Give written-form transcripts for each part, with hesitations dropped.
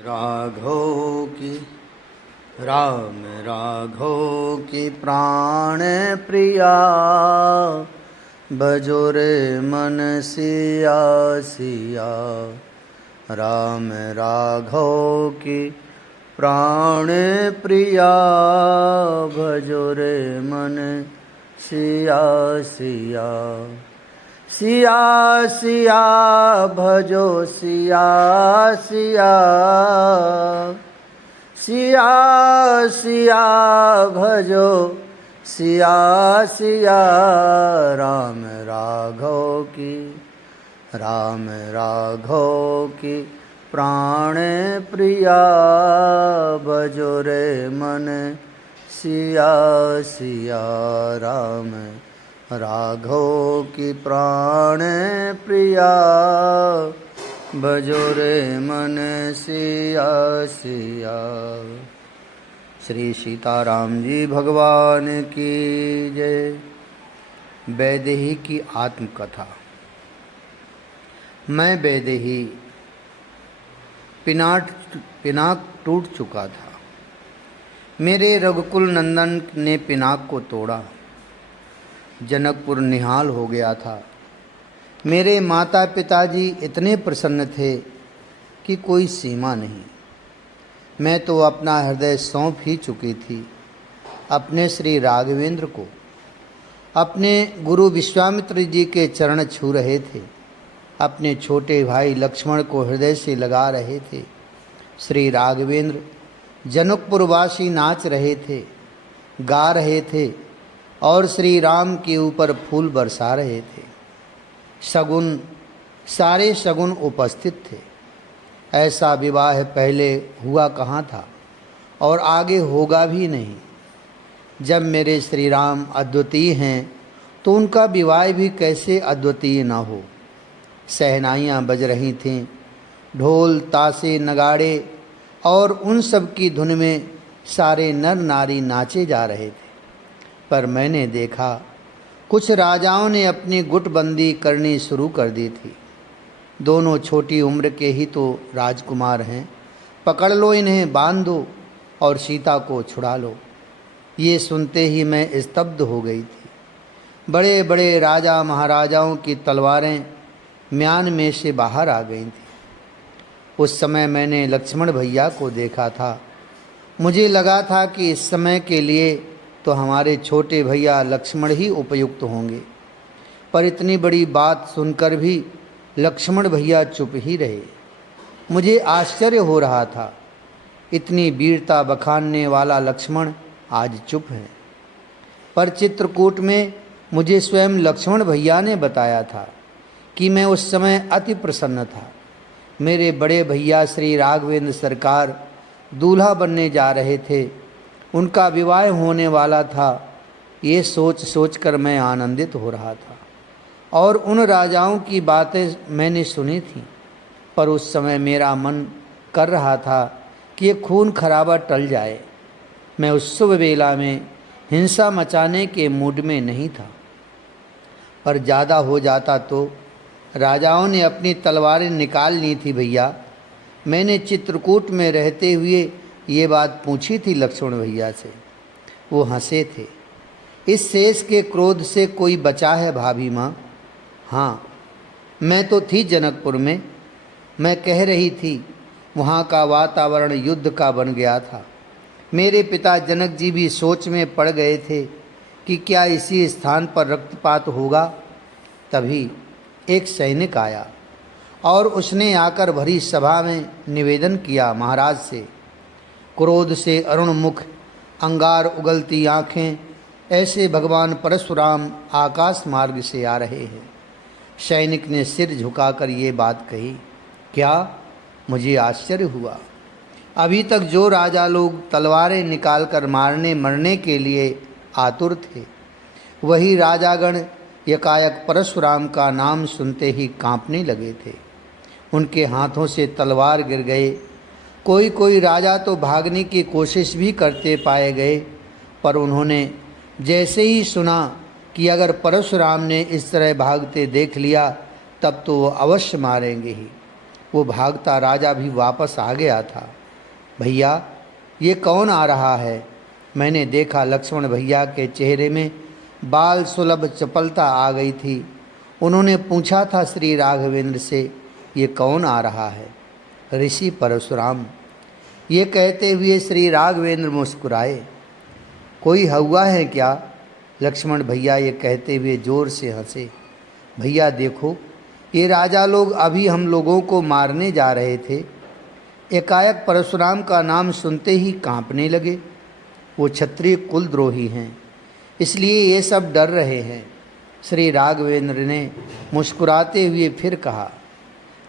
राघव की राम राघव की प्राण प्रिया, भजो रे मन सिया सिया। राम राघव की प्राण प्रिया, भजो रे मन सिया सिया। सिया सिया भजो सिया सिया। सिया सिया भजो सिया सिया। राम राघव की प्राण प्रिया, भजो रे मन सिया सिया। राम राघव की प्राण प्रिया, भजो रे मन सिया सिया। श्री सीताराम जी भगवान की जय। वैदेही की आत्मकथा। मैं वैदेही पिनाक टूट चुका था। मेरे रघुकुल नंदन ने पिनाक को तोड़ा। जनकपुर निहाल हो गया था। मेरे माता पिताजी इतने प्रसन्न थे कि कोई सीमा नहीं। मैं तो अपना हृदय सौंप ही चुकी थी अपने श्री राघवेंद्र को। अपने गुरु विश्वामित्र जी के चरण छू रहे थे। अपने छोटे भाई लक्ष्मण को हृदय से लगा रहे थे। श्री राघवेंद्र जनकपुरवासी नाच रहे थे, गा रहे थे और श्री राम के ऊपर फूल बरसा रहे थे। सारे शगुन उपस्थित थे। ऐसा विवाह पहले हुआ कहाँ था और आगे होगा भी नहीं। जब मेरे श्री राम अद्वितीय हैं तो उनका विवाह भी कैसे अद्वितीय न हो। सहनाइयाँ बज रही थीं, ढोल ताशे नगाड़े और उन सब की धुन में सारे नर नारी नाचे जा रहे थे। पर मैंने देखा कुछ राजाओं ने अपनी गुटबंदी करनी शुरू कर दी थी। दोनों छोटी उम्र के ही तो राजकुमार हैं, पकड़ लो इन्हें, बांध दो और सीता को छुड़ा लो। ये सुनते ही मैं स्तब्ध हो गई थी। बड़े बड़े राजा महाराजाओं की तलवारें म्यान में से बाहर आ गई थी। उस समय मैंने लक्ष्मण भैया को देखा था। मुझे लगा था कि इस समय के लिए तो हमारे छोटे भैया लक्ष्मण ही उपयुक्त होंगे। पर इतनी बड़ी बात सुनकर भी लक्ष्मण भैया चुप ही रहे। मुझे आश्चर्य हो रहा था, इतनी वीरता बखानने वाला लक्ष्मण आज चुप है। पर चित्रकूट में मुझे स्वयं लक्ष्मण भैया ने बताया था कि मैं उस समय अति प्रसन्न था। मेरे बड़े भैया श्री राघवेंद्र सरकार दूल्हा बनने जा रहे थे। उनका विवाह होने वाला था। ये सोच कर मैं आनंदित हो रहा था और उन राजाओं की बातें मैंने सुनी थी। पर उस समय मेरा मन कर रहा था कि ये खून खराबा टल जाए। मैं उस शुभ वेला में हिंसा मचाने के मूड में नहीं था। पर ज़्यादा हो जाता तो राजाओं ने अपनी तलवारें निकाल ली थी। भैया, मैंने चित्रकूट में रहते हुए ये बात पूछी थी लक्ष्मण भैया से। वो हंसे थे। इस शेष के क्रोध से कोई बचा है भाभी माँ? हाँ, मैं तो थी जनकपुर में। मैं कह रही थी वहाँ का वातावरण युद्ध का बन गया था। मेरे पिता जनक जी भी सोच में पड़ गए थे कि क्या इसी स्थान पर रक्तपात होगा। तभी एक सैनिक आया और उसने आकर भरी सभा में निवेदन किया महाराज से। क्रोध से अरुण मुख, अंगार उगलती आँखें, ऐसे भगवान परशुराम आकाश मार्ग से आ रहे हैं। सैनिक ने सिर झुकाकर ये बात कही। क्या? मुझे आश्चर्य हुआ। अभी तक जो राजा लोग तलवारें निकालकर मारने मरने के लिए आतुर थे, वही राजागण यकायक परशुराम का नाम सुनते ही कांपने लगे थे। उनके हाथों से तलवार गिर गए। कोई राजा तो भागने की कोशिश भी करते पाए गए। पर उन्होंने जैसे ही सुना कि अगर परशुराम ने इस तरह भागते देख लिया तब तो वो अवश्य मारेंगे ही, वो भागता राजा भी वापस आ गया था। भैया, ये कौन आ रहा है? मैंने देखा लक्ष्मण भैया के चेहरे में बाल सुलभ चपलता आ गई थी। उन्होंने पूछा था श्री राघवेंद्र से, ये कौन आ रहा है? ऋषि परशुराम। ये कहते हुए श्री राघवेंद्र मुस्कुराए। कोई हुआ है क्या? लक्ष्मण भैया ये कहते हुए जोर से हंसे। भैया देखो, ये राजा लोग अभी हम लोगों को मारने जा रहे थे। एकाएक परशुराम का नाम सुनते ही कांपने लगे। वो क्षत्रिय कुलद्रोही हैं, इसलिए ये सब डर रहे हैं। श्री राघवेंद्र ने मुस्कुराते हुए फिर कहा।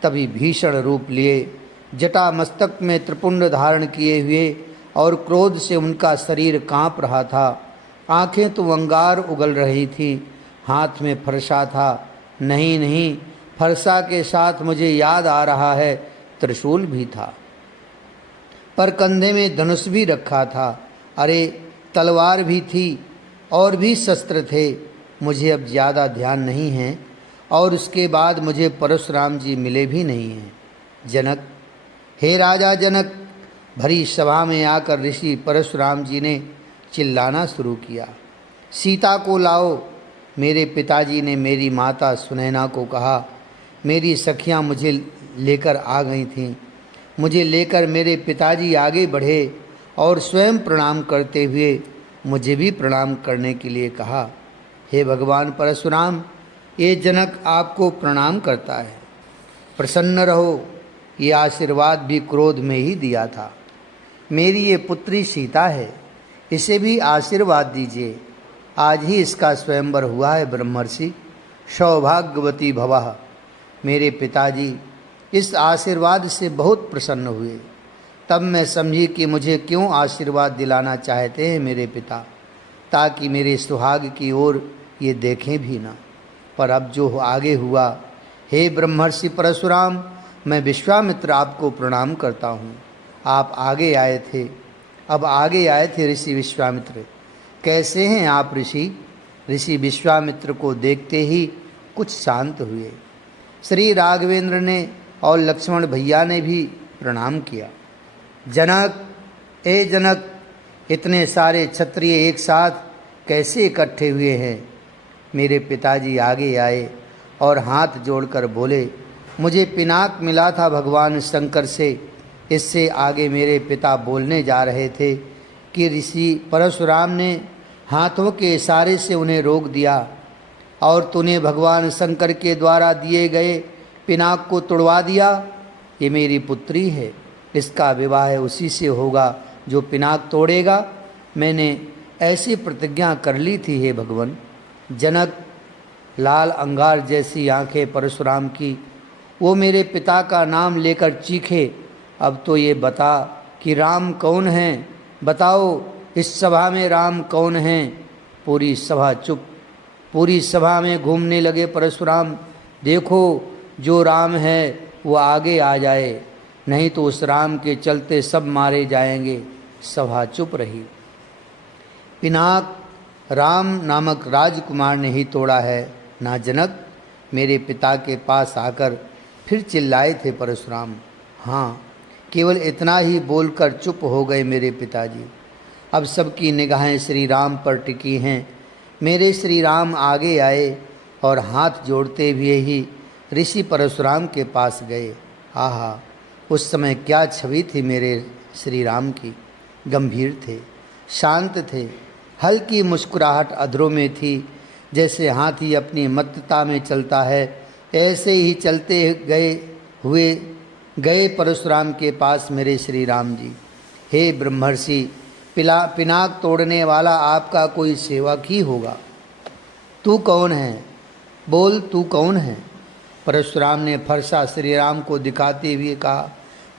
तभी भीषण रूप लिए, जटा मस्तक में त्रिपुंड धारण किए हुए और क्रोध से उनका शरीर कांप रहा था। आंखें तो अंगार उगल रही थीं, हाथ में फरसा था। नहीं नहीं, फरसा के साथ मुझे याद आ रहा है त्रिशूल भी था, पर कंधे में धनुष भी रखा था। अरे, तलवार भी थी और भी शस्त्र थे, मुझे अब ज़्यादा ध्यान नहीं है। और उसके बाद मुझे परशुराम जी मिले भी नहीं हैं। जनक, हे राजा जनक, भरी सभा में आकर ऋषि परशुराम जी ने चिल्लाना शुरू किया। सीता को लाओ। मेरे पिताजी ने मेरी माता सुनैना को कहा। मेरी सखियां मुझे लेकर आ गई थीं। मुझे लेकर मेरे पिताजी आगे बढ़े और स्वयं प्रणाम करते हुए मुझे भी प्रणाम करने के लिए कहा। हे भगवान परशुराम, ये जनक आपको प्रणाम करता है, प्रसन्न रहो। ये आशीर्वाद भी क्रोध में ही दिया था। मेरी ये पुत्री सीता है, इसे भी आशीर्वाद दीजिए। आज ही इसका स्वयंवर हुआ है ब्रह्मर्षि, सौभाग्यवती भवः। मेरे पिताजी इस आशीर्वाद से बहुत प्रसन्न हुए। तब मैं समझी कि मुझे क्यों आशीर्वाद दिलाना चाहते हैं मेरे पिता, ताकि मेरे सुहाग की ओर ये देखें भी ना। पर अब जो आगे हुआ, हे ब्रह्मर्षि परशुराम, मैं विश्वामित्र आपको प्रणाम करता हूँ। आप आगे आए थे, अब आगे आए थे ऋषि विश्वामित्र। कैसे हैं आप ऋषि? ऋषि विश्वामित्र को देखते ही कुछ शांत हुए। श्री राघवेंद्र ने और लक्ष्मण भैया ने भी प्रणाम किया। जनक, ए जनक, इतने सारे क्षत्रिय एक साथ कैसे इकट्ठे हुए हैं? मेरे पिताजी आगे आए और हाथ जोड़कर बोले, मुझे पिनाक मिला था भगवान शंकर से। इससे आगे मेरे पिता बोलने जा रहे थे कि ऋषि परशुराम ने हाथों के इशारे से उन्हें रोक दिया और तूने भगवान शंकर के द्वारा दिए गए पिनाक को तोड़वा दिया। ये मेरी पुत्री है, इसका विवाह उसी से होगा जो पिनाक तोड़ेगा। मैंने ऐसी प्रतिज्ञा कर ली थी हे भगवान। जनक, लाल अंगार जैसी आंखें परशुराम की, वो मेरे पिता का नाम लेकर चीखे। अब तो ये बता कि राम कौन हैं? बताओ, इस सभा में राम कौन हैं? पूरी सभा चुप। पूरी सभा में घूमने लगे परशुराम। देखो, जो राम है वो आगे आ जाए, नहीं तो उस राम के चलते सब मारे जाएंगे। सभा चुप रही। पिनाक राम नामक राजकुमार ने ही तोड़ा है ना जनक? मेरे पिता के पास आकर फिर चिल्लाए थे परशुराम। हाँ, केवल इतना ही बोलकर चुप हो गए मेरे पिताजी। अब सबकी निगाहें श्री राम पर टिकी हैं। मेरे श्री राम आगे आए और हाथ जोड़ते हुए ही ऋषि परशुराम के पास गए। आहा, उस समय क्या छवि थी मेरे श्री राम की। गंभीर थे, शांत थे, हल्की मुस्कुराहट अधरों में थी। जैसे हाथी अपनी मत्तता में चलता है, ऐसे ही चलते गए परशुराम के पास मेरे श्री राम जी। हे ब्रह्मर्षि, पिनाक तोड़ने वाला आपका कोई सेवक ही होगा। तू कौन है? बोल, तू कौन है? परशुराम ने फरसा श्री राम को दिखाते हुए कहा,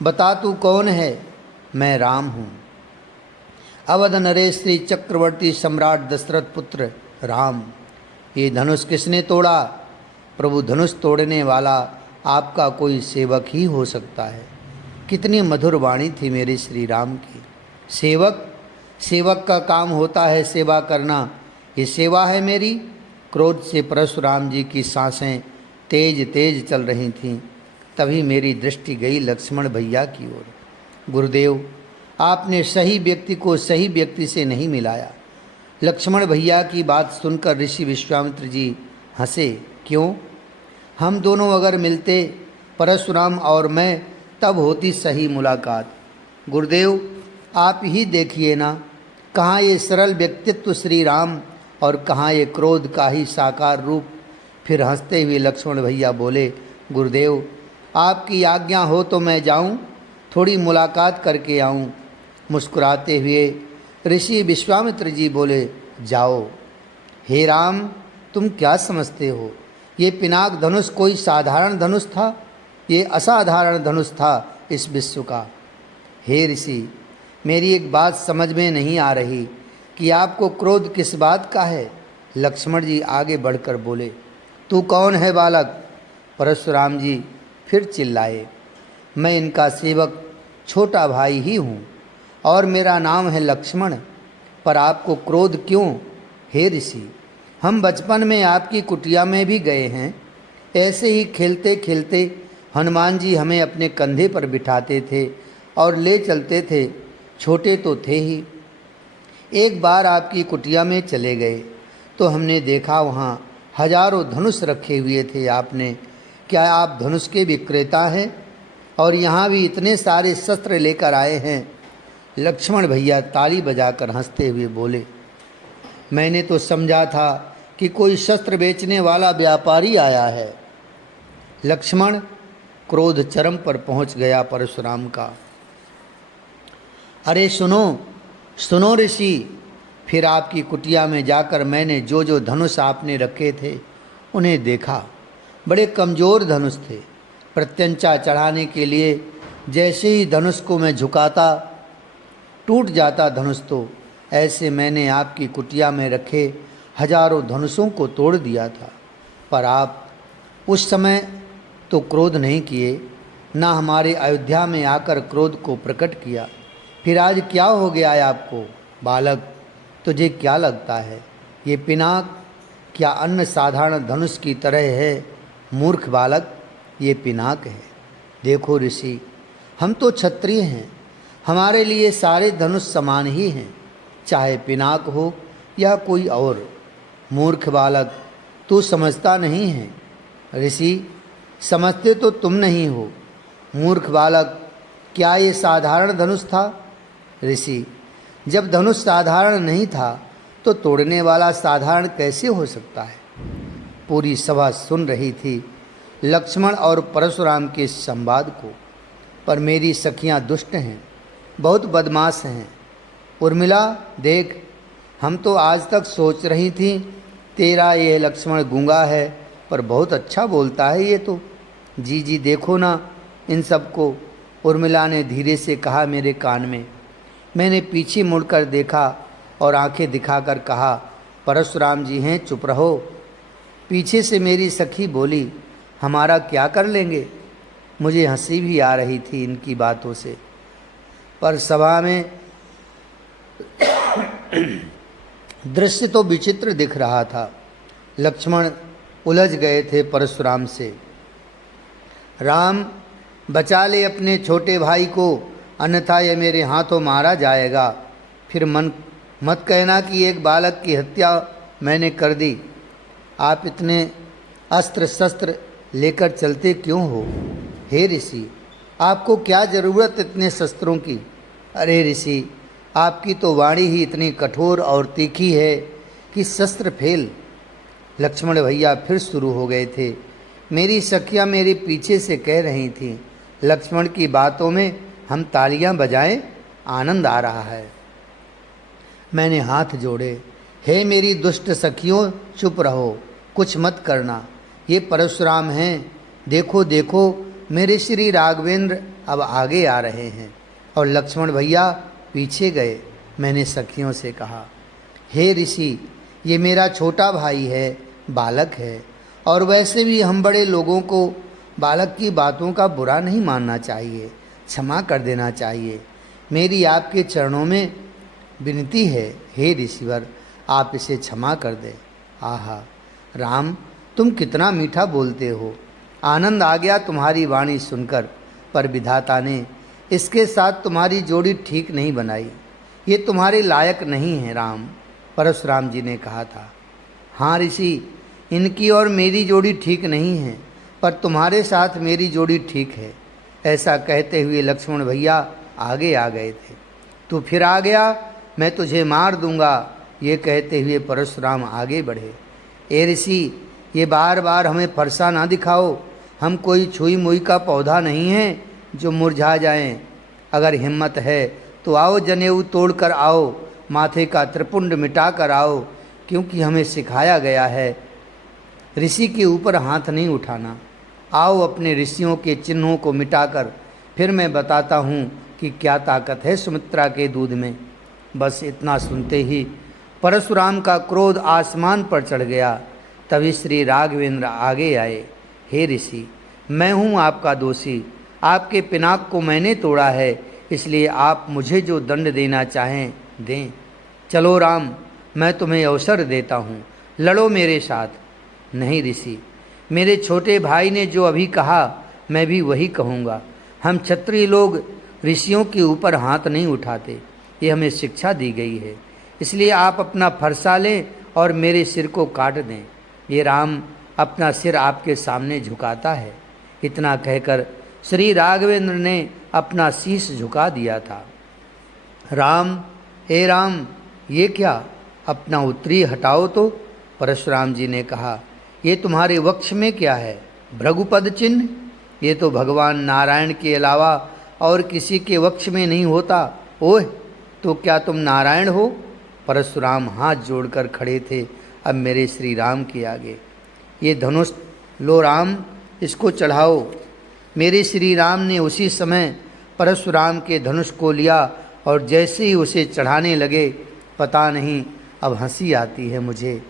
बता तू कौन है? मैं राम हूँ, अवध नरेश श्री चक्रवर्ती सम्राट दशरथ पुत्र राम। ये धनुष किसने तोड़ा? प्रभु, धनुष तोड़ने वाला आपका कोई सेवक ही हो सकता है। कितनी मधुर वाणी थी मेरे श्री राम की। सेवक का काम होता है सेवा करना। ये सेवा है मेरी? क्रोध से परशुराम जी की सांसें तेज तेज चल रही थीं। तभी मेरी दृष्टि गई लक्ष्मण भैया की ओर। गुरुदेव, आपने सही व्यक्ति को सही व्यक्ति से नहीं मिलाया। लक्ष्मण भैया की बात सुनकर ऋषि विश्वामित्र जी हंसे। क्यों? हम दोनों अगर मिलते, परशुराम और मैं, तब होती सही मुलाकात। गुरुदेव, आप ही देखिए ना, कहाँ ये सरल व्यक्तित्व श्री राम और कहाँ ये क्रोध का ही साकार रूप। फिर हंसते हुए लक्ष्मण भैया बोले, गुरुदेव, आपकी आज्ञा हो तो मैं जाऊं, थोड़ी मुलाकात करके आऊं। मुस्कुराते हुए ऋषि विश्वामित्र जी बोले, जाओ। हे राम, तुम क्या समझते हो? ये पिनाक धनुष कोई साधारण धनुष था? ये असाधारण धनुष था इस विश्व का। हे ऋषि, मेरी एक बात समझ में नहीं आ रही कि आपको क्रोध किस बात का है। लक्ष्मण जी आगे बढ़कर बोले, तू कौन है बालक? परशुराम जी फिर चिल्लाए, मैं इनका सेवक छोटा भाई ही हूँ और मेरा नाम है लक्ष्मण। पर आपको क्रोध क्यों? हे ऋषि, हम बचपन में आपकी कुटिया में भी गए हैं। ऐसे ही खेलते खेलते हनुमान जी हमें अपने कंधे पर बिठाते थे और ले चलते थे। छोटे तो थे ही। एक बार आपकी कुटिया में चले गए तो हमने देखा वहाँ हजारों धनुष रखे हुए थे। आपने, क्या आप धनुष के विक्रेता हैं? और यहाँ भी इतने सारे शस्त्र लेकर आए हैं। लक्ष्मण भैया ताली बजाकर हंसते हुए बोले, मैंने तो समझा था कि कोई शस्त्र बेचने वाला व्यापारी आया है। लक्ष्मण, क्रोध चरम पर पहुंच गया परशुराम का। अरे सुनो सुनो ऋषि, फिर आपकी कुटिया में जाकर मैंने जो जो धनुष आपने रखे थे उन्हें देखा। बड़े कमज़ोर धनुष थे। प्रत्यंचा चढ़ाने के लिए जैसे ही धनुष को मैं झुकाता, टूट जाता धनुष। तो ऐसे मैंने आपकी कुटिया में रखे हजारों धनुषों को तोड़ दिया था। पर आप उस समय तो क्रोध नहीं किए, ना हमारे अयोध्या में आकर क्रोध को प्रकट किया। फिर आज क्या हो गया है आपको? बालक, तुझे क्या लगता है ये पिनाक क्या अन्य साधारण धनुष की तरह है? मूर्ख बालक, ये पिनाक है। देखो ऋषि, हम तो क्षत्रिय हैं, हमारे लिए सारे धनुष समान ही हैं, चाहे पिनाक हो या कोई और। मूर्ख बालक, तू समझता नहीं है। ऋषि, समझते तो तुम नहीं हो। मूर्ख बालक, क्या ये साधारण धनुष था? ऋषि, जब धनुष साधारण नहीं था तो तोड़ने वाला साधारण कैसे हो सकता है? पूरी सभा सुन रही थी लक्ष्मण और परशुराम के संवाद को। पर मेरी सखियां दुष्ट हैं, बहुत बदमाश हैं। उर्मिला देख, हम तो आज तक सोच रही थी तेरा ये लक्ष्मण गूंगा है, पर बहुत अच्छा बोलता है ये तो। जी जी देखो ना इन सबको, उर्मिला ने धीरे से कहा मेरे कान में। मैंने पीछे मुड़कर देखा और आंखें दिखाकर कहा, परशुराम जी हैं, चुप रहो। पीछे से मेरी सखी बोली, हमारा क्या कर लेंगे? मुझे हंसी भी आ रही थी इनकी बातों से, पर सभा में दृश्य तो विचित्र दिख रहा था। लक्ष्मण उलझ गए थे परशुराम से। राम, बचा ले अपने छोटे भाई को, अन्यथा ये मेरे हाथों मारा जाएगा। फिर मत कहना कि एक बालक की हत्या मैंने कर दी। आप इतने अस्त्र शस्त्र लेकर चलते क्यों हो? हे ऋषि, आपको क्या ज़रूरत इतने शस्त्रों की? अरे ऋषि, आपकी तो वाणी ही इतनी कठोर और तीखी है कि शस्त्र फेल। लक्ष्मण भैया फिर शुरू हो गए थे। मेरी सखियाँ मेरे पीछे से कह रही थीं, लक्ष्मण की बातों में हम तालियां बजाएं, आनंद आ रहा है। मैंने हाथ जोड़े, हे मेरी दुष्ट सखियों, चुप रहो, कुछ मत करना। ये परशुराम हैं, देखो देखो मेरे श्री राघवेंद्र अब आगे आ रहे हैं और लक्ष्मण भैया पीछे गए। मैंने सखियों से कहा, हे ऋषि, ये मेरा छोटा भाई है, बालक है, और वैसे भी हम बड़े लोगों को बालक की बातों का बुरा नहीं मानना चाहिए, क्षमा कर देना चाहिए। मेरी आपके चरणों में विनती है, हे ऋषिवर, आप इसे क्षमा कर दें। आहा राम, तुम कितना मीठा बोलते हो। आनंद आ गया तुम्हारी वाणी सुनकर, पर विधाता ने इसके साथ तुम्हारी जोड़ी ठीक नहीं बनाई। ये तुम्हारे लायक नहीं है राम। परशुराम जी ने कहा था, हाँ ऋषि, इनकी और मेरी जोड़ी ठीक नहीं है, पर तुम्हारे साथ मेरी जोड़ी ठीक है। ऐसा कहते हुए लक्ष्मण भैया आगे आ गए थे। तू फिर आ गया, मैं तुझे मार दूंगा, ये कहते हुए परशुराम आगे बढ़े। ए ऋषि, ये बार बार हमें फरसा ना दिखाओ। हम कोई छुई मुई का पौधा नहीं है जो मुरझा जाएं। अगर हिम्मत है तो आओ, जनेऊ तोड़ कर आओ, माथे का त्रिपुंड मिटा कर आओ, क्योंकि हमें सिखाया गया है ऋषि के ऊपर हाथ नहीं उठाना। आओ अपने ऋषियों के चिन्हों को मिटाकर फिर मैं बताता हूँ कि क्या ताकत है सुमित्रा के दूध में। बस इतना सुनते ही परशुराम का क्रोध आसमान पर चढ़ गया। तभी श्री राघवेंद्र आगे आए। हे ऋषि, मैं हूँ आपका दोषी, आपके पिनाक को मैंने तोड़ा है, इसलिए आप मुझे जो दंड देना चाहें दें। चलो राम, मैं तुम्हें अवसर देता हूँ, लड़ो मेरे साथ। नहीं ऋषि, मेरे छोटे भाई ने जो अभी कहा मैं भी वही कहूँगा। हम क्षत्रिय लोग ऋषियों के ऊपर हाथ नहीं उठाते, ये हमें शिक्षा दी गई है। इसलिए आप अपना फरसा लें और मेरे सिर को काट दें। ये राम अपना सिर आपके सामने झुकाता है। इतना कहकर श्री राघवेंद्र ने अपना शीश झुका दिया था। राम, हे राम, ये क्या, अपना उत्तरी हटाओ तो। परशुराम जी ने कहा, ये तुम्हारे वक्ष में क्या है, भृगुपद चिन्ह? ये तो भगवान नारायण के अलावा और किसी के वक्ष में नहीं होता। ओह, तो क्या तुम नारायण हो? परशुराम हाथ जोड़कर खड़े थे अब मेरे श्री राम के आगे। ये धनुष लो राम, इसको चढ़ाओ। मेरे श्री राम ने उसी समय परशुराम के धनुष को लिया और जैसे ही उसे चढ़ाने लगे, पता नहीं अब हंसी आती है मुझे।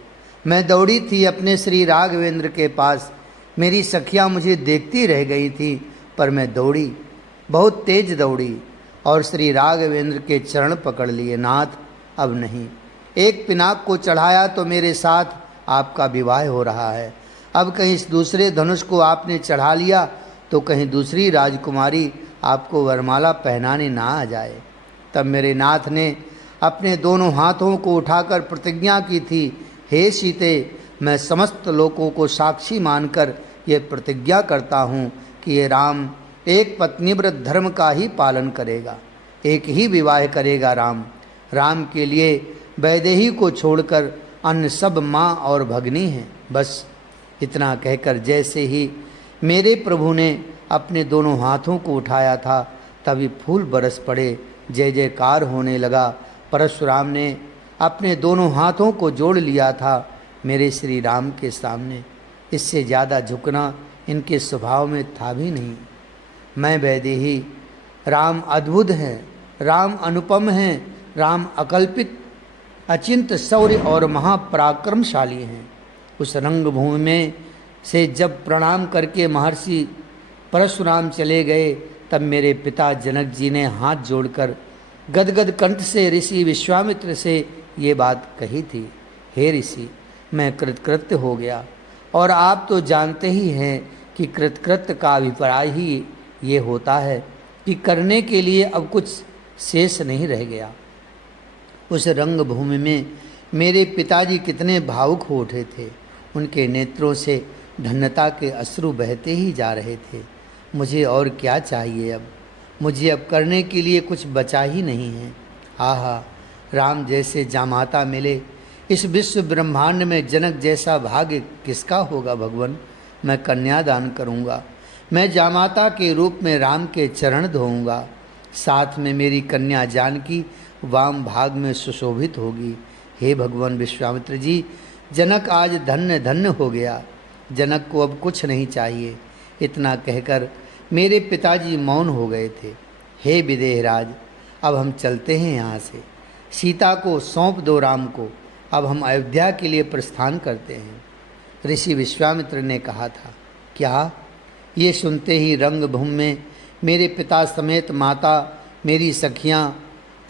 मैं दौड़ी थी अपने श्री राघवेंद्र के पास, मेरी सखियाँ मुझे देखती रह गई थी, पर मैं दौड़ी, बहुत तेज दौड़ी और श्री राघवेंद्र के चरण पकड़ लिए। नाथ, अब नहीं। एक पिनाक को चढ़ाया तो मेरे साथ आपका विवाह हो रहा है। अब कहीं इस दूसरे धनुष को आपने चढ़ा लिया तो कहीं दूसरी राजकुमारी आपको वरमाला पहनाने ना आ जाए। तब मेरे नाथ ने अपने दोनों हाथों को उठाकर प्रतिज्ञा की थी, हे सीते, मैं समस्त लोगों को साक्षी मानकर ये प्रतिज्ञा करता हूँ कि ये राम एक पत्नीव्रत धर्म का ही पालन करेगा, एक ही विवाह करेगा। राम के लिए वैदेही को छोड़कर अन्य सब माँ और भगनी हैं। बस इतना कहकर जैसे ही मेरे प्रभु ने अपने दोनों हाथों को उठाया था, तभी फूल बरस पड़े, जय जयकार होने लगा। परशुराम ने अपने दोनों हाथों को जोड़ लिया था मेरे श्री राम के सामने। इससे ज़्यादा झुकना इनके स्वभाव में था भी नहीं। मैं वैदेही, राम अद्भुत हैं, राम अनुपम हैं, राम अकल्पित अचिंत शौर्य और महापराक्रमशाली हैं। उस रंगभूमि में से जब प्रणाम करके महर्षि परशुराम चले गए, तब मेरे पिता जनक जी ने हाथ जोड़कर गदगद कंठ से ऋषि विश्वामित्र से ये बात कही थी, हे ऋषि, मैं कृतकृत्य हो गया, और आप तो जानते ही हैं कि कृतकृत्य का अभिप्राय ही ये होता है कि करने के लिए अब कुछ शेष नहीं रह गया। उस रंगभूमि में मेरे पिताजी कितने भावुक हो उठे थे, उनके नेत्रों से धन्यता के अश्रु बहते ही जा रहे थे। मुझे और क्या चाहिए अब, मुझे अब करने के लिए कुछ बचा ही नहीं है। आहा, राम जैसे जामाता मिले इस विश्व ब्रह्मांड में, जनक जैसा भाग्य किसका होगा भगवान। मैं कन्यादान करूँगा, मैं जामाता के रूप में राम के चरण धोऊंगा, साथ में मेरी कन्या जानकी वाम भाग में सुशोभित होगी। हे भगवान विश्वामित्र जी, जनक आज धन्य धन्य हो गया, जनक को अब कुछ नहीं चाहिए। इतना कहकर मेरे पिताजी मौन हो गए थे। हे विदेहराज, अब हम चलते हैं यहाँ से, सीता को सौंप दो राम को, अब हम अयोध्या के लिए प्रस्थान करते हैं। ऋषि विश्वामित्र ने कहा था। क्या? ये सुनते ही रंगभूमि में मेरे पिता समेत माता, मेरी सखियाँ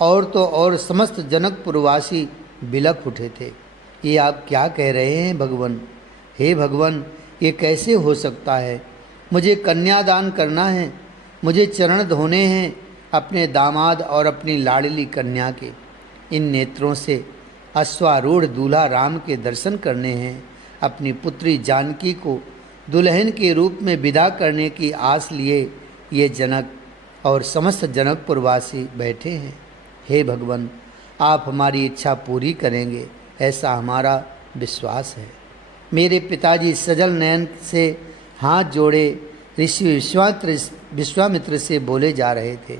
और तो और समस्त जनकपुरवासी बिलख उठे थे। ये आप क्या कह रहे हैं भगवान? हे भगवान, ये कैसे हो सकता है? मुझे कन्यादान करना है, मुझे चरण धोने हैं अपने दामाद और अपनी लाडली कन्या के। इन नेत्रों से अश्वारूढ़ दूल्हा राम के दर्शन करने हैं। अपनी पुत्री जानकी को दुल्हन के रूप में विदा करने की आस लिए ये जनक और समस्त जनकपुरवासी बैठे हैं। हे भगवान, आप हमारी इच्छा पूरी करेंगे, ऐसा हमारा विश्वास है। मेरे पिताजी सजल नयन से हाथ जोड़े ऋषि विश्वामित्र से बोले जा रहे थे।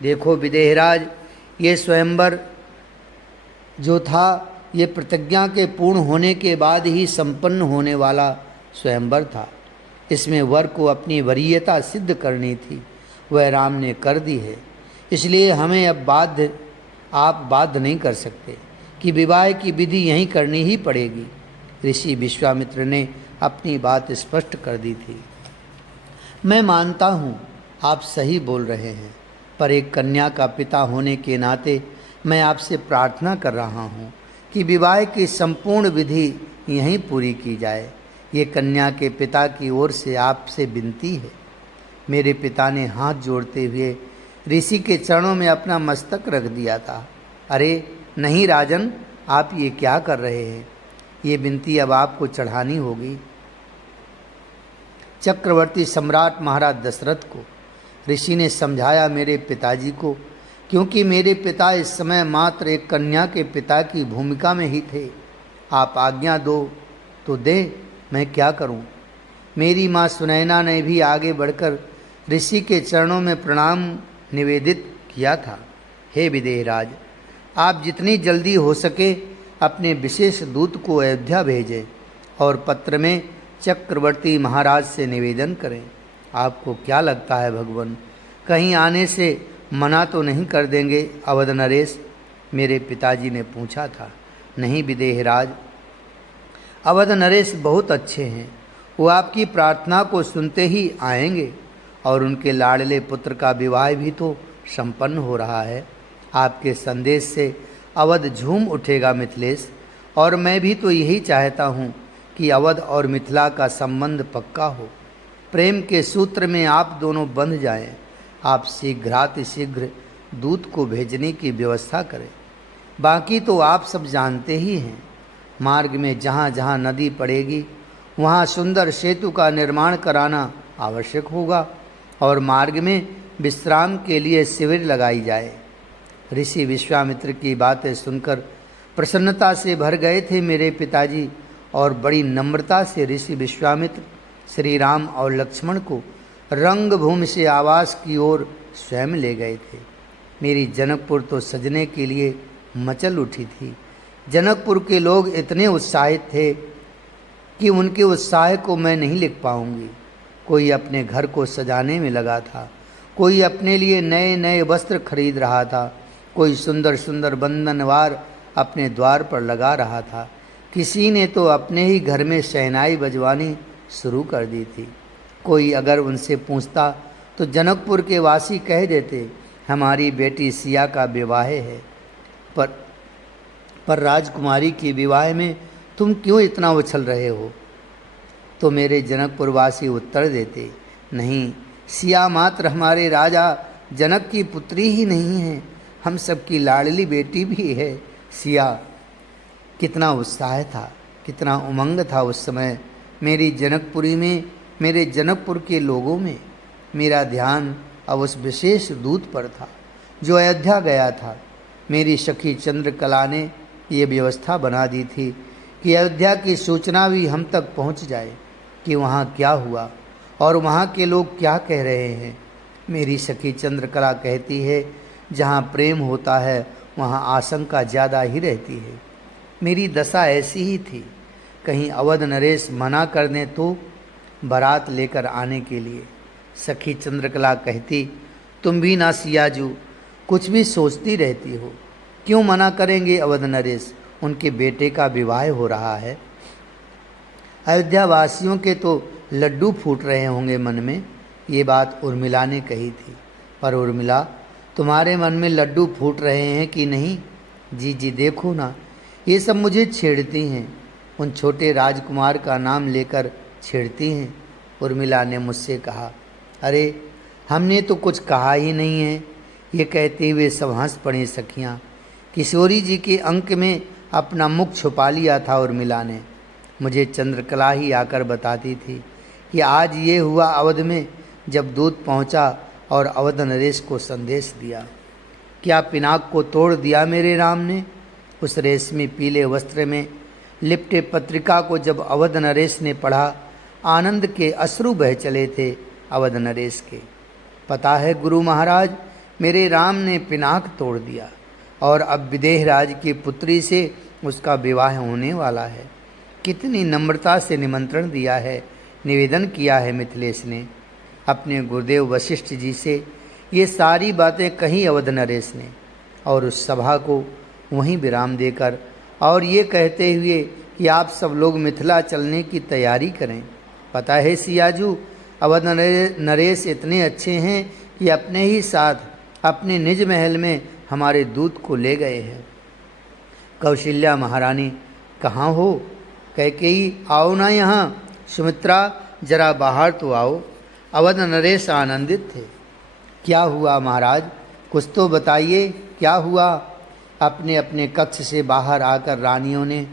देखो विदेहराज, ये स्वयंवर जो था, ये प्रतिज्ञा के पूर्ण होने के बाद ही संपन्न होने वाला स्वयंवर था। इसमें वर को अपनी वरीयता सिद्ध करनी थी, वह राम ने कर दी है। इसलिए हमें अब आप बाध्य नहीं कर सकते कि विवाह की विधि यहीं करनी ही पड़ेगी। ऋषि विश्वामित्र ने अपनी बात स्पष्ट कर दी थी। मैं मानता हूँ आप सही बोल रहे हैं, पर एक कन्या का पिता होने के नाते मैं आपसे प्रार्थना कर रहा हूँ कि विवाह की संपूर्ण विधि यहीं पूरी की जाए। ये कन्या के पिता की ओर से आपसे विनती है। मेरे पिता ने हाथ जोड़ते हुए ऋषि के चरणों में अपना मस्तक रख दिया था। अरे नहीं राजन, आप ये क्या कर रहे हैं? ये विनती अब आपको चढ़ानी होगी। चक्रवर्ती सम्राट महाराज दशरथ को ऋषि ने समझाया, मेरे पिताजी को, क्योंकि मेरे पिता इस समय मात्र एक कन्या के पिता की भूमिका में ही थे। आप आज्ञा दो तो दे, मैं क्या करूं? मेरी माँ सुनैना ने भी आगे बढ़कर ऋषि के चरणों में प्रणाम निवेदित किया था। हे विदेहराज, आप जितनी जल्दी हो सके अपने विशेष दूत को अयोध्या भेजें और पत्र में चक्रवर्ती महाराज से निवेदन करें। आपको क्या लगता है भगवान, कहीं आने से मना तो नहीं कर देंगे अवध नरेश? मेरे पिताजी ने पूछा था। नहीं विदेहराज, अवध नरेश बहुत अच्छे हैं, वो आपकी प्रार्थना को सुनते ही आएंगे और उनके लाडले पुत्र का विवाह भी तो संपन्न हो रहा है। आपके संदेश से अवध झूम उठेगा मिथिलेश, और मैं भी तो यही चाहता हूँ कि अवध और मिथिला का संबंध पक्का हो। प्रेम के सूत्र में आप दोनों बंध जाएं। आप शीघ्र दूत को भेजने की व्यवस्था करें। बाकी तो आप सब जानते ही हैं। मार्ग में जहाँ जहाँ नदी पड़ेगी वहाँ सुंदर सेतु का निर्माण कराना आवश्यक होगा और मार्ग में विश्राम के लिए शिविर लगाई जाए। ऋषि विश्वामित्र की बातें सुनकर प्रसन्नता से भर गए थे मेरे पिताजी, और बड़ी नम्रता से ऋषि विश्वामित्र श्री राम और लक्ष्मण को रंगभूमि से आवास की ओर स्वयं ले गए थे। मेरी जनकपुर तो सजने के लिए मचल उठी थी। जनकपुर के लोग इतने उत्साहित थे कि उनके उत्साह को मैं नहीं लिख पाऊंगी। कोई अपने घर को सजाने में लगा था, कोई अपने लिए नए नए वस्त्र खरीद रहा था, कोई सुंदर सुंदर बंधनवार अपने द्वार पर लगा रहा था। किसी ने तो अपने ही घर में शहनाई बजवानी शुरू कर दी थी। कोई अगर उनसे पूछता तो जनकपुर के वासी कह देते, हमारी बेटी सिया का विवाह है। पर राजकुमारी के विवाह में तुम क्यों इतना उछल रहे हो? तो मेरे जनकपुरवासी उत्तर देते, नहीं, सिया मात्र हमारे राजा जनक की पुत्री ही नहीं है, हम सबकी लाडली बेटी भी है सिया। कितना उत्साह था, कितना उमंग था उस समय मेरी जनकपुरी में, मेरे जनकपुर के लोगों में। मेरा ध्यान अब उस विशेष दूत पर था जो अयोध्या गया था। मेरी सखी चंद्रकला ने ये व्यवस्था बना दी थी कि अयोध्या की सूचना भी हम तक पहुंच जाए कि वहाँ क्या हुआ और वहाँ के लोग क्या कह रहे हैं। मेरी सखी चंद्रकला कहती है, जहाँ प्रेम होता है वहाँ आशंका ज़्यादा ही रहती है। मेरी दशा ऐसी ही थी। कहीं अवध नरेश मना कर दें तो बारात लेकर आने के लिए। सखी चंद्रकला कहती, तुम भी ना सियाजू कुछ भी सोचती रहती हो, क्यों मना करेंगे अवध नरेश, उनके बेटे का विवाह हो रहा है। अयोध्या वासियों के तो लड्डू फूट रहे होंगे मन में। ये बात उर्मिला ने कही थी। पर उर्मिला, तुम्हारे मन में लड्डू फूट रहे हैं कि नहीं? जी देखो ना, ये सब मुझे छेड़ती हैं, उन छोटे राजकुमार का नाम लेकर छेड़ती हैं। उर्मिला ने मुझसे कहा। अरे हमने तो कुछ कहा ही नहीं है। ये कहते हुए सब हंस पड़ी सखियाँ। किशोरी जी के अंक में अपना मुख छुपा लिया था उर्मिला ने। मुझे चंद्रकला ही आकर बताती थी कि आज ये हुआ अवध में, जब दूत पहुंचा और अवध नरेश को संदेश दिया। क्या पिनाक को तोड़ दिया मेरे राम ने। उस रेशमी पीले वस्त्र में लिपटे पत्रिका को जब अवध नरेश ने पढ़ा, आनंद के अश्रु बह चले थे अवध नरेश के। पता है गुरु महाराज, मेरे राम ने पिनाक तोड़ दिया और अब विदेह राज की पुत्री से उसका विवाह होने वाला है। कितनी नम्रता से निमंत्रण दिया है, निवेदन किया है मिथिलेश ने अपने गुरुदेव वशिष्ठ जी से। ये सारी बातें कही अवध नरेश ने और उस सभा को वहीं विराम देकर और ये कहते हुए कि आप सब लोग मिथिला चलने की तैयारी करें। पता है सियाजू, अवध नरेश इतने अच्छे हैं कि अपने ही साथ अपने निज महल में हमारे दूत को ले गए हैं। कौशल्या महारानी कहाँ हो? कैकेयी आओ ना यहाँ। सुमित्रा जरा बाहर तो आओ। अवध नरेश आनंदित थे। क्या हुआ महाराज, कुछ तो बताइए, क्या हुआ? अपने अपने कक्ष से बाहर आकर रानियों ने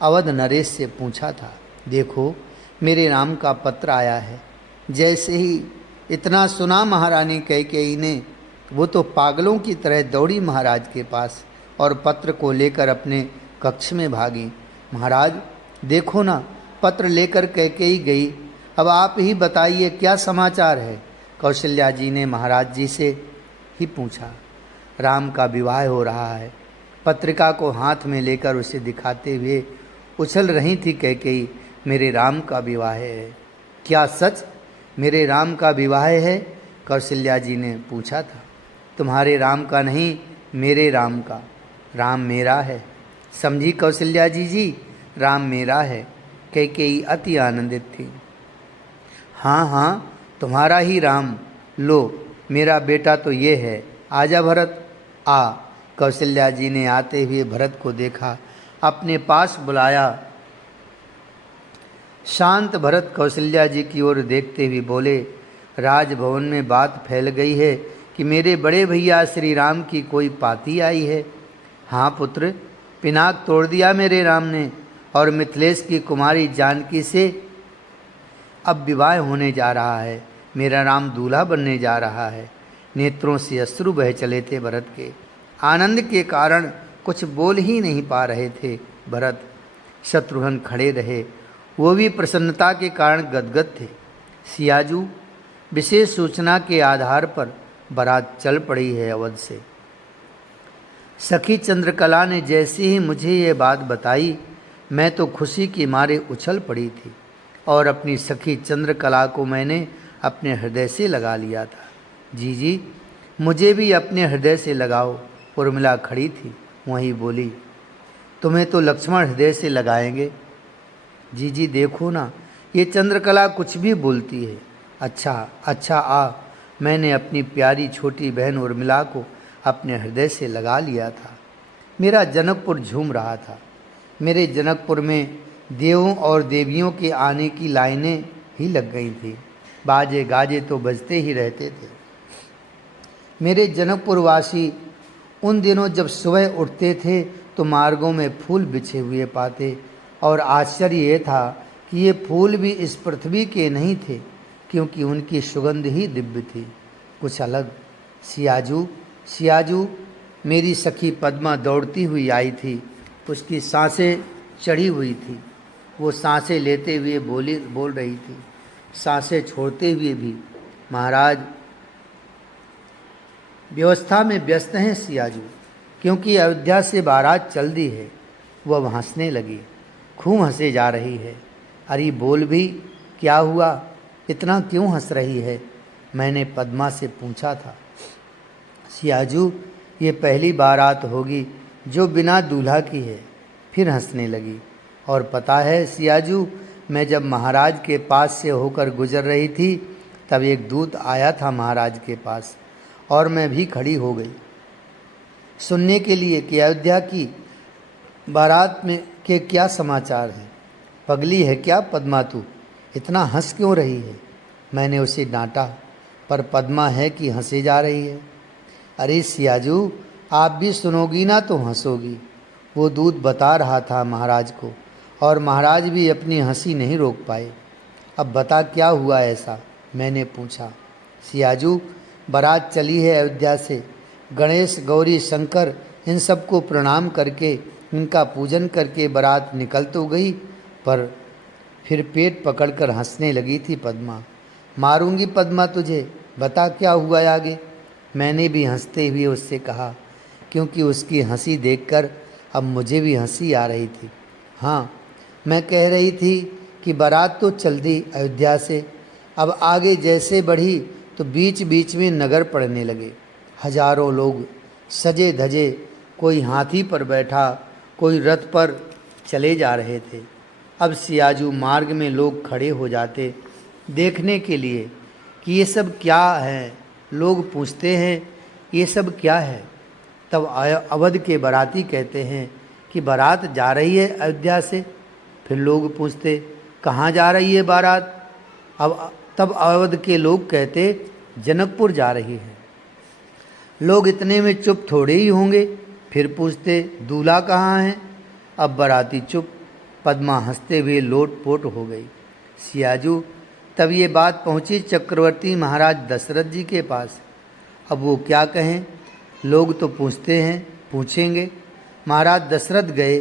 अवध नरेश से पूछा था। देखो मेरे राम का पत्र आया है। जैसे ही इतना सुना महारानी कैकेयी ने, वो तो पागलों की तरह दौड़ी महाराज के पास और पत्र को लेकर अपने कक्ष में भागी। महाराज देखो ना, पत्र लेकर कैकेयी गई। अब आप ही बताइए क्या समाचार है? कौशल्या जी ने महाराज जी से ही पूछा। राम का विवाह हो रहा है। पत्रिका को हाथ में लेकर उसे दिखाते हुए उछल रही थी कैकेयी। मेरे राम का विवाह है। क्या सच मेरे राम का विवाह है? कौशल्या जी ने पूछा था। तुम्हारे राम का नहीं, मेरे राम का। राम मेरा है, समझी कौशल्या जी, राम मेरा है। कैकेयी अति आनंदित थी। हाँ हाँ, तुम्हारा ही राम। लो मेरा बेटा तो ये है। आजा भरत आ। कौशल्या जी ने आते हुए भरत को देखा, अपने पास बुलाया। शांत भरत कौशल्या जी की ओर देखते हुए बोले, राजभवन में बात फैल गई है कि मेरे बड़े भैया श्री राम की कोई पाती आई है। हाँ पुत्र, पिनाक तोड़ दिया मेरे राम ने और मिथिलेश की कुमारी जानकी से अब विवाह होने जा रहा है। मेरा राम दूल्हा बनने जा रहा है। नेत्रों से अश्रु बह चले थे भरत के। आनंद के कारण कुछ बोल ही नहीं पा रहे थे भरत। शत्रुघ्न खड़े रहे, वो भी प्रसन्नता के कारण गदगद थे। सियाजू, विशेष सूचना के आधार पर बारात चल पड़ी है अवध से। सखी चंद्रकला ने जैसे ही मुझे ये बात बताई, मैं तो खुशी के मारे उछल पड़ी थी और अपनी सखी चंद्रकला को मैंने अपने हृदय से लगा लिया था। जी, मुझे भी अपने हृदय से लगाओ। उर्मिला खड़ी थी, वहीं बोली, तुम्हें तो लक्ष्मण हृदय से लगाएंगे। जी देखो ना, ये चंद्रकला कुछ भी बोलती है। अच्छा आ। मैंने अपनी प्यारी छोटी बहन उर्मिला को अपने हृदय से लगा लिया था। मेरा जनकपुर झूम रहा था। मेरे जनकपुर में देवों और देवियों के आने की लाइनें ही लग गई थी। बाजे गाजे तो बजते ही रहते थे। मेरे जनकपुरवासी उन दिनों जब सुबह उठते थे तो मार्गों में फूल बिछे हुए पाते और आश्चर्य ये था कि ये फूल भी इस पृथ्वी के नहीं थे, क्योंकि उनकी सुगंध ही दिव्य थी, कुछ अलग। सियाजू, मेरी सखी पद्मा दौड़ती हुई आई थी। उसकी सांसें चढ़ी हुई थी। वो सांसें लेते हुए बोल रही थी, सांसें छोड़ते हुए भी। महाराज व्यवस्था में व्यस्त हैं सियाजू, क्योंकि अयोध्या से बारात चल दी है। वह हंसने लगी, खूब हंसे जा रही है। अरे बोल भी, क्या हुआ, इतना क्यों हंस रही है? मैंने पद्मा से पूछा था। सियाजू, ये पहली बारात होगी जो बिना दूल्हा की है। फिर हंसने लगी। और पता है सियाजू, मैं जब महाराज के पास से होकर गुजर रही थी तब एक दूत आया था महाराज के पास और मैं भी खड़ी हो गई सुनने के लिए कि अयोध्या की बारात में के क्या समाचार हैं। पगली है क्या पद्मा तू? इतना हंस क्यों रही है? मैंने उसे डांटा, पर पद्मा है कि हंसे जा रही है। अरे सियाजू, आप भी सुनोगी ना तो हंसोगी। वो दूत बता रहा था महाराज को, और महाराज भी अपनी हंसी नहीं रोक पाए। अब बता क्या हुआ ऐसा, मैंने पूछा। सियाजू, बारात चली है अयोध्या से। गणेश, गौरी, शंकर इन सबको प्रणाम करके, इनका पूजन करके बारात निकल तो गई, पर फिर पेट पकड़कर हंसने लगी थी पद्मा। मारूंगी पद्मा तुझे, बता क्या हुआ आगे। मैंने भी हंसते हुए उससे कहा, क्योंकि उसकी हंसी देखकर अब मुझे भी हंसी आ रही थी। हाँ, मैं कह रही थी कि बारात तो चल दी अयोध्या से, अब आगे जैसे बढ़ी तो बीच बीच में नगर पड़ने लगे। हजारों लोग सजे धजे, कोई हाथी पर बैठा, कोई रथ पर चले जा रहे थे। अब सियाजू, मार्ग में लोग खड़े हो जाते देखने के लिए कि ये सब क्या है। लोग पूछते हैं ये सब क्या है। तब अवध के बाराती कहते हैं कि बारात जा रही है अयोध्या से। फिर लोग पूछते कहाँ जा रही है बारात। अब तब अवध के लोग कहते जनकपुर जा रही है। लोग इतने में चुप थोड़े ही होंगे। फिर पूछते दूल्हा कहाँ है। अब बाराती चुप। पद्मा हंसते हुए लोटपोट हो गई। सियाजू, तब ये बात पहुंची चक्रवर्ती महाराज दशरथ जी के पास। अब वो क्या कहें, लोग तो पूछते हैं, पूछेंगे। महाराज दशरथ गए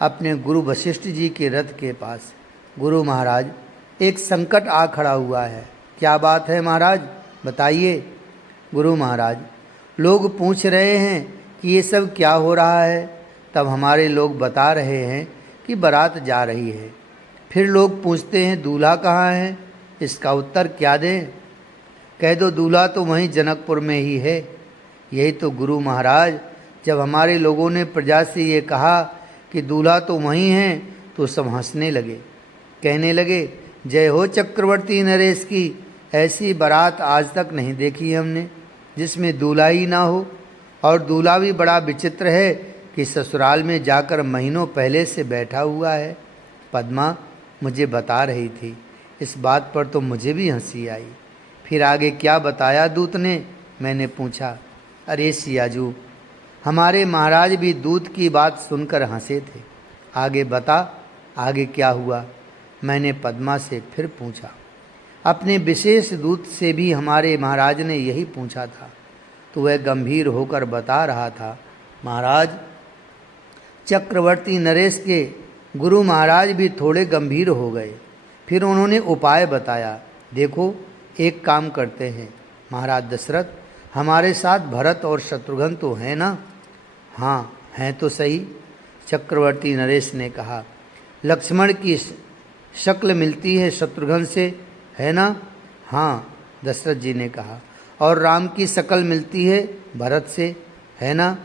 अपने गुरु वशिष्ठ जी के रथ के पास। गुरु महाराज, एक संकट आ खड़ा हुआ है। क्या बात है महाराज, बताइए। गुरु महाराज, लोग पूछ रहे हैं कि ये सब क्या हो रहा है। तब हमारे लोग बता रहे हैं कि बारात जा रही है। फिर लोग पूछते हैं दूल्हा कहाँ है। इसका उत्तर क्या दें। कह दो दूल्हा तो वहीं जनकपुर में ही है। यही तो गुरु महाराज, जब हमारे लोगों ने प्रजा से ये कहा कि दूल्हा तो वहीं है, तो सब हंसने लगे, कहने लगे जय हो चक्रवर्ती नरेश की। ऐसी बारात आज तक नहीं देखी हमने जिसमें दूल्हा ही ना हो। और दूल्हा भी बड़ा विचित्र है कि ससुराल में जाकर महीनों पहले से बैठा हुआ है। पद्मा मुझे बता रही थी। इस बात पर तो मुझे भी हंसी आई। फिर आगे क्या बताया दूत ने, मैंने पूछा। अरे सियाजू, हमारे महाराज भी दूत की बात सुनकर हंसे थे। आगे बता, आगे क्या हुआ, मैंने पद्मा से फिर पूछा। अपने विशेष दूत से भी हमारे महाराज ने यही पूछा था, तो वह गंभीर होकर बता रहा था। महाराज, चक्रवर्ती नरेश के गुरु महाराज भी थोड़े गंभीर हो गए। फिर उन्होंने उपाय बताया। देखो, एक काम करते हैं महाराज दशरथ, हमारे साथ भरत और शत्रुघ्न तो हैं ना। हाँ, हैं तो सही, चक्रवर्ती नरेश ने कहा। लक्ष्मण की शक्ल मिलती है शत्रुघ्न से, है ना। हाँ, दशरथ जी ने कहा। और राम की शक्ल मिलती है भरत से, है ना।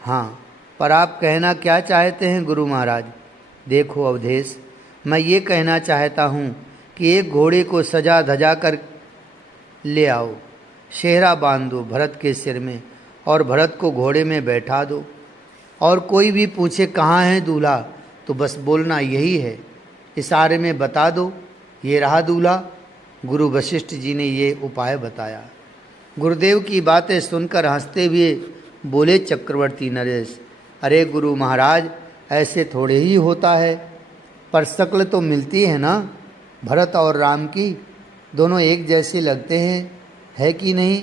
हाँ, पर आप कहना क्या चाहते हैं गुरु महाराज। देखो अवधेश, मैं ये कहना चाहता हूँ कि एक घोड़े को सजा धजा कर ले आओ, सेहरा बांध दो भरत के सिर में, और भरत को घोड़े में बैठा दो। और कोई भी पूछे कहाँ है दूल्हा, तो बस बोलना यही है, इशारे में बता दो ये रहा दूल्हा। गुरु वशिष्ठ जी ने ये उपाय बताया। गुरुदेव की बातें सुनकर हंसते हुए बोले चक्रवर्ती नरेश, अरे गुरु महाराज, ऐसे थोड़े ही होता है, पर शक्ल तो मिलती है ना। भरत और राम की दोनों एक जैसे लगते हैं, है कि नहीं।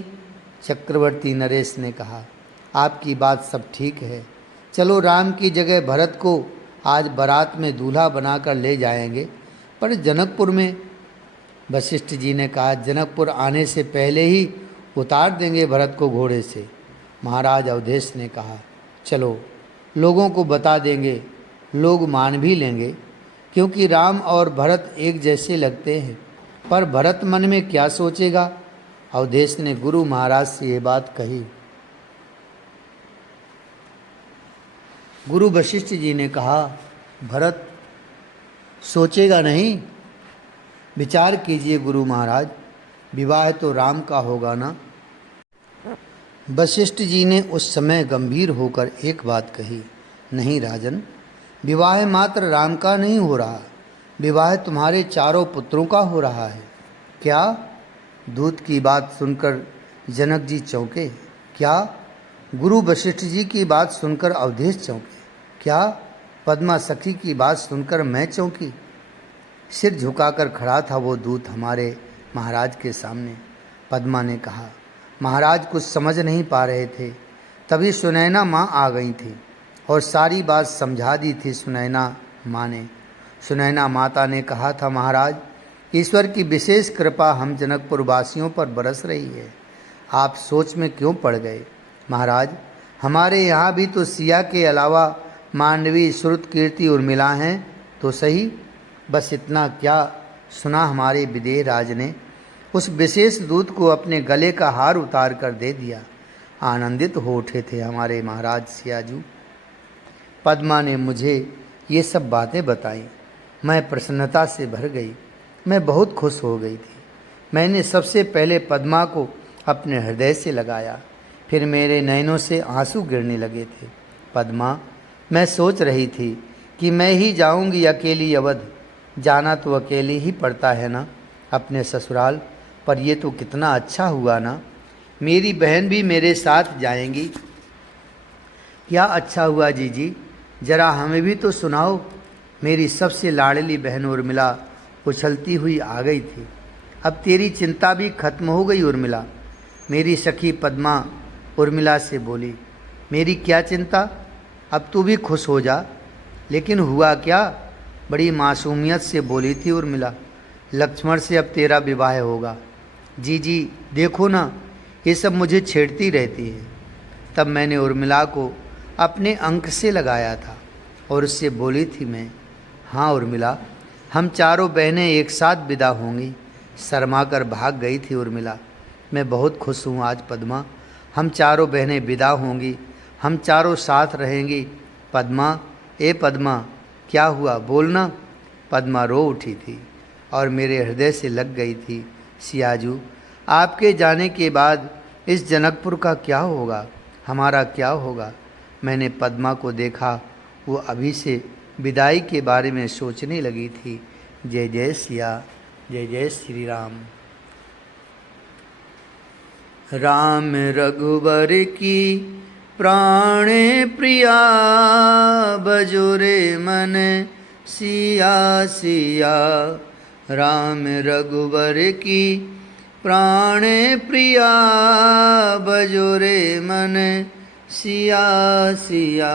चक्रवर्ती नरेश ने कहा, आपकी बात सब ठीक है। चलो राम की जगह भरत को आज बारात में दूल्हा बनाकर ले जाएंगे। पर जनकपुर में, वशिष्ठ जी ने कहा, जनकपुर आने से पहले ही उतार देंगे भरत को घोड़े से। महाराज अवधेश ने कहा, चलो लोगों को बता देंगे, लोग मान भी लेंगे, क्योंकि राम और भरत एक जैसे लगते हैं। पर भरत मन में क्या सोचेगा। अवधेश ने गुरु महाराज से ये बात कही। गुरु वशिष्ठ जी ने कहा, भरत सोचेगा नहीं, विचार कीजिए गुरु महाराज, विवाह तो राम का होगा ना। वशिष्ठ जी ने उस समय गंभीर होकर एक बात कही, नहीं राजन, विवाह मात्र राम का नहीं हो रहा, विवाह तुम्हारे चारों पुत्रों का हो रहा है। क्या? दूत की बात सुनकर जनक जी चौंके। क्या? गुरु वशिष्ठ जी की बात सुनकर अवधेश चौंके। क्या? पद्मा सखी की बात सुनकर मैं चौंकी। सिर झुकाकर खड़ा था वो दूत हमारे महाराज के सामने। पद्मा ने कहा, महाराज कुछ समझ नहीं पा रहे थे, तभी सुनैना माँ आ गई थी और सारी बात समझा दी थी सुनैना माँ ने। सुनैना माता ने कहा था, महाराज ईश्वर की विशेष कृपा हम जनकपुर वासियों पर बरस रही है, आप सोच में क्यों पड़ गए। महाराज हमारे यहाँ भी तो सिया के अलावा मांडवी, श्रुत, कीर्ति, उर्मिला हैं तो सही, बस इतना क्या सुना हमारे विदेह राज ने उस विशेष दूत को अपने गले का हार उतार कर दे दिया। आनंदित हो उठे थे हमारे महाराज सियाजू। पद्मा ने मुझे ये सब बातें बताई। मैं प्रसन्नता से भर गई, मैं बहुत खुश हो गई थी। मैंने सबसे पहले पद्मा को अपने हृदय से लगाया, फिर मेरे नयनों से आंसू गिरने लगे थे। पद्मा, मैं सोच रही थी कि मैं ही जाऊंगी अकेली अवध। जाना तो अकेले ही पड़ता है ना अपने ससुराल, पर ये तो कितना अच्छा हुआ ना, मेरी बहन भी मेरे साथ जाएंगी। क्या अच्छा हुआ जीजी, जरा हमें भी तो सुनाओ। मेरी सबसे लाडली बहन उर्मिला उछलती हुई आ गई थी। अब तेरी चिंता भी खत्म हो गई उर्मिला। मेरी सखी पद्मा उर्मिला से बोली, मेरी क्या चिंता, अब तू भी खुश हो जा। लेकिन हुआ क्या? बड़ी मासूमियत से बोली थी उर्मिला, लक्ष्मण से अब तेरा विवाह होगा। जी देखो ना, ये सब मुझे छेड़ती रहती है। तब मैंने उर्मिला को अपने अंक से लगाया था और उससे बोली थी मैं, हाँ उर्मिला, हम चारों बहनें एक साथ विदा होंगी। शर्मा कर भाग गई थी उर्मिला। मैं बहुत खुश हूँ आज पद्मा, हम चारों बहनें विदा होंगी, हम चारों साथ रहेंगी। पद्मा, ए पद्मा, क्या हुआ बोलना। पद्मा रो उठी थी और मेरे हृदय से लग गई थी। सियाजू, आपके जाने के बाद इस जनकपुर का क्या होगा, हमारा क्या होगा। मैंने पद्मा को देखा, वो अभी से विदाई के बारे में सोचने लगी थी। जय जय सिया, जय जय श्री राम। राम रघुबर की प्राणे प्रिया, बजुरे मन सिया सिया। राम रघुबर की प्राणे प्रिया, बजुरे मन सिया सिया।